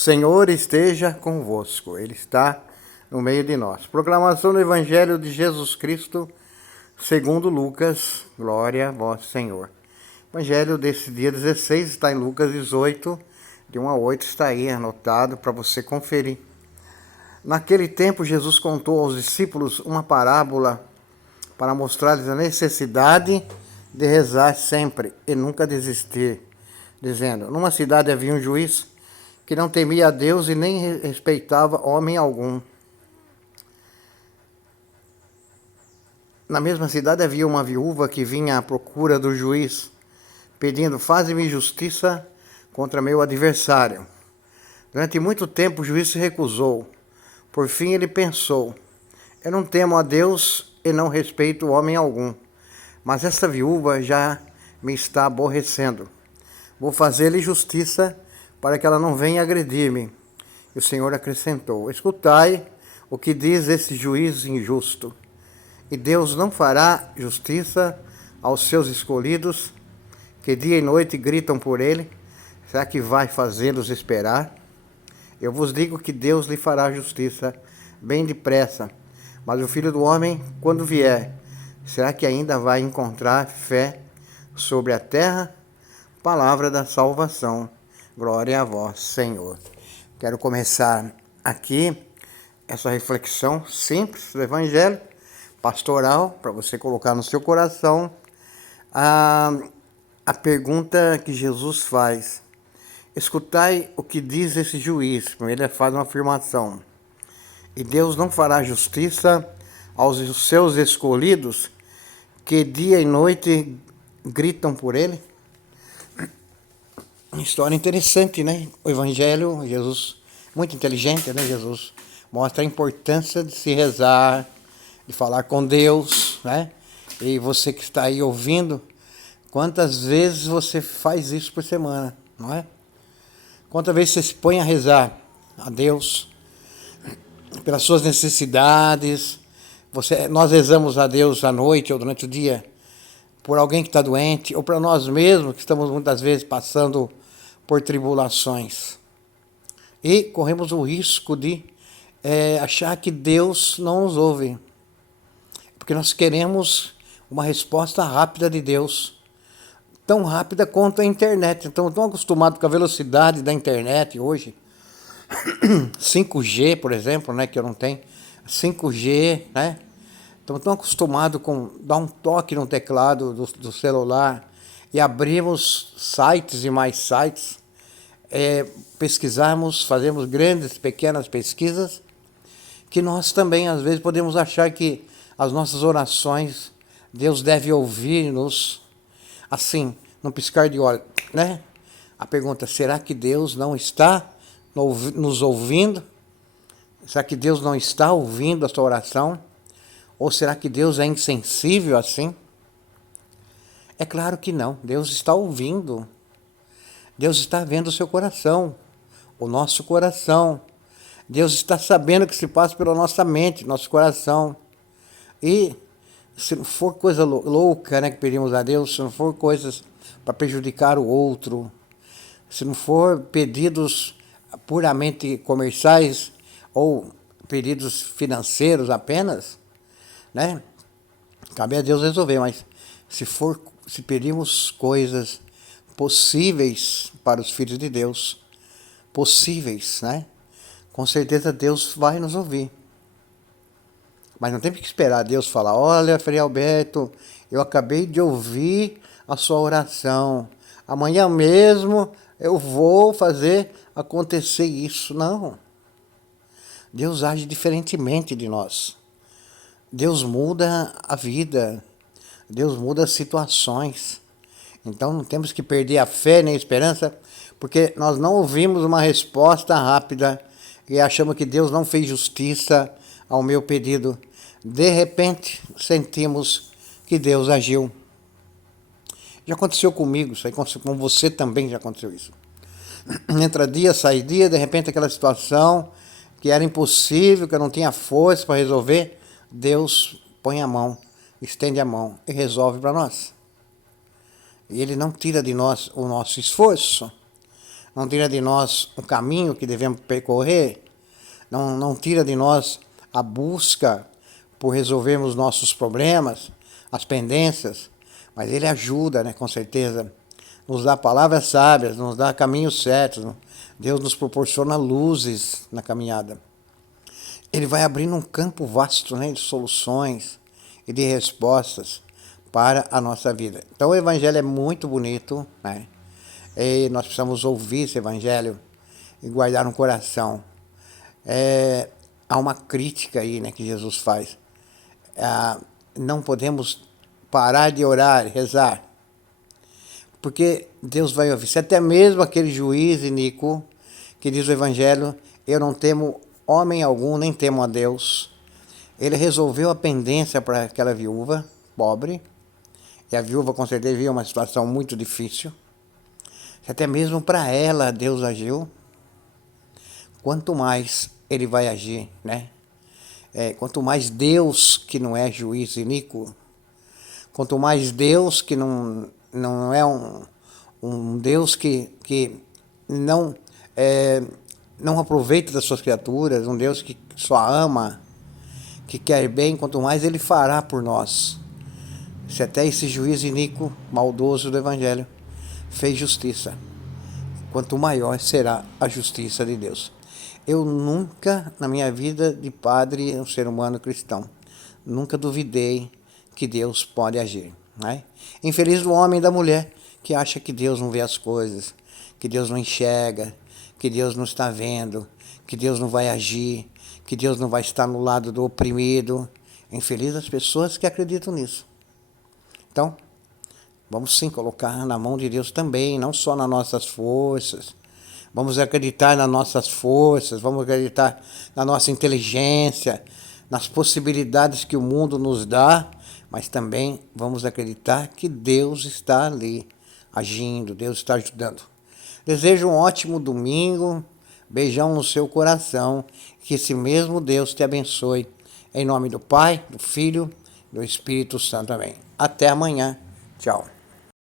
Senhor esteja convosco, Ele está no meio de nós. Proclamação do Evangelho de Jesus Cristo, segundo Lucas, glória a vós, Senhor. O Evangelho desse dia 16 está em Lucas 18, de 1 a 8, está aí anotado para você conferir. Naquele tempo, Jesus contou aos discípulos uma parábola para mostrar-lhes a necessidade de rezar sempre e nunca desistir, dizendo: numa cidade havia um juiz que não temia a Deus e nem respeitava homem algum. Na mesma cidade havia uma viúva que vinha à procura do juiz, pedindo: faze-me justiça contra meu adversário. Durante muito tempo o juiz se recusou. Por fim ele pensou: eu não temo a Deus e não respeito homem algum, mas essa viúva já me está aborrecendo. Vou fazer-lhe justiça para que ela não venha agredir-me. E o Senhor acrescentou: escutai o que diz esse juiz injusto. E Deus não fará justiça aos seus escolhidos, que dia e noite gritam por ele? Será que vai fazê-los esperar? Eu vos digo que Deus lhe fará justiça bem depressa. Mas o Filho do Homem, quando vier, será que ainda vai encontrar fé sobre a terra? Palavra da salvação. Glória a vós, Senhor. Quero começar aqui essa reflexão simples do Evangelho, pastoral, para você colocar no seu coração a pergunta que Jesus faz. Escutai o que diz esse juiz. Ele faz uma afirmação. E Deus não fará justiça aos seus escolhidos, que dia e noite gritam por ele? Uma história interessante, né? O Evangelho, Jesus, muito inteligente, né? Jesus mostra a importância de se rezar, de falar com Deus, né? E você que está aí ouvindo, quantas vezes você faz isso por semana, não é? Quantas vezes você se põe a rezar a Deus pelas suas necessidades? Nós rezamos a Deus à noite ou durante o dia por alguém que está doente, ou para nós mesmos que estamos muitas vezes passando por tribulações. E corremos o risco de achar que Deus não nos ouve, porque nós queremos uma resposta rápida de Deus, tão rápida quanto a internet. Então, tão acostumado com a velocidade da internet hoje, 5G, por exemplo, né, que eu não tenho, 5G, né? Estamos tão acostumados com dar um toque no teclado do celular e abrimos sites e mais sites, pesquisarmos, fazemos grandes, pequenas pesquisas, que nós também, às vezes, podemos achar que as nossas orações, Deus deve ouvir-nos assim, num piscar de olhos, né? A pergunta: será que Deus não está nos ouvindo? Será que Deus não está ouvindo a sua oração? Ou será que Deus é insensível assim? É claro que não. Deus está ouvindo. Deus está vendo o seu coração, o nosso coração. Deus está sabendo o que se passa pela nossa mente, nosso coração. E se não for coisa louca, né, que pedimos a Deus, se não for coisas para prejudicar o outro, se não for pedidos puramente comerciais ou pedidos financeiros apenas, né, cabe a Deus resolver. Mas se pedimos coisas possíveis para os filhos de Deus, possíveis, né, com certeza Deus vai nos ouvir. Mas não tem que esperar Deus falar: olha, Frei Alberto, eu acabei de ouvir a sua oração, amanhã mesmo eu vou fazer acontecer isso. Não. Deus age diferentemente de nós. Deus muda a vida. Deus muda as situações. Então não temos que perder a fé nem a esperança, porque nós não ouvimos uma resposta rápida e achamos que Deus não fez justiça ao meu pedido. De repente, sentimos que Deus agiu. Já aconteceu comigo, isso aí aconteceu com você também, já aconteceu isso. Entra dia, sai dia, de repente aquela situação que era impossível, que eu não tinha força para resolver, Deus põe a mão, estende a mão e resolve para nós. E Ele não tira de nós o nosso esforço. não tira de nós o caminho que devemos percorrer, não tira de nós a busca por resolvermos nossos problemas, as pendências, mas Ele ajuda, né, com certeza, nos dá palavras sábias, nos dá caminhos certos, Deus nos proporciona luzes na caminhada. Ele vai abrindo um campo vasto, né, de soluções e de respostas para a nossa vida. Então o Evangelho é muito bonito, né? E nós precisamos ouvir esse Evangelho e guardar no coração. Há uma crítica aí, né, que Jesus faz. Não podemos parar de orar, rezar, porque Deus vai ouvir. Se até mesmo aquele juiz iníquo que diz o Evangelho, eu não temo homem algum, nem temo a Deus. Ele resolveu a pendência para aquela viúva pobre, e a viúva com certeza vivia uma situação muito difícil. Se até mesmo para ela Deus agiu, quanto mais Ele vai agir, né? Quanto mais Deus, que não é juiz iníquo, quanto mais Deus, que não é um Deus que não aproveita das suas criaturas, um Deus que só ama, que quer bem, quanto mais Ele fará por nós. Se até esse juiz iníquo, maldoso do Evangelho, fez justiça, quanto maior será a justiça de Deus. Eu nunca, na minha vida de padre, um ser humano cristão, nunca duvidei que Deus pode agir, né? Infeliz do homem e da mulher que acha que Deus não vê as coisas, que Deus não enxerga, que Deus não está vendo, que Deus não vai agir, que Deus não vai estar no lado do oprimido. Infeliz as pessoas que acreditam nisso. Então, vamos sim colocar na mão de Deus também, não só nas nossas forças. Vamos acreditar nas nossas forças, vamos acreditar na nossa inteligência, nas possibilidades que o mundo nos dá, mas também vamos acreditar que Deus está ali, agindo, Deus está ajudando. Desejo um ótimo domingo, beijão no seu coração, que esse mesmo Deus te abençoe. Em nome do Pai, do Filho, do Espírito Santo. Amém. Até amanhã. Tchau.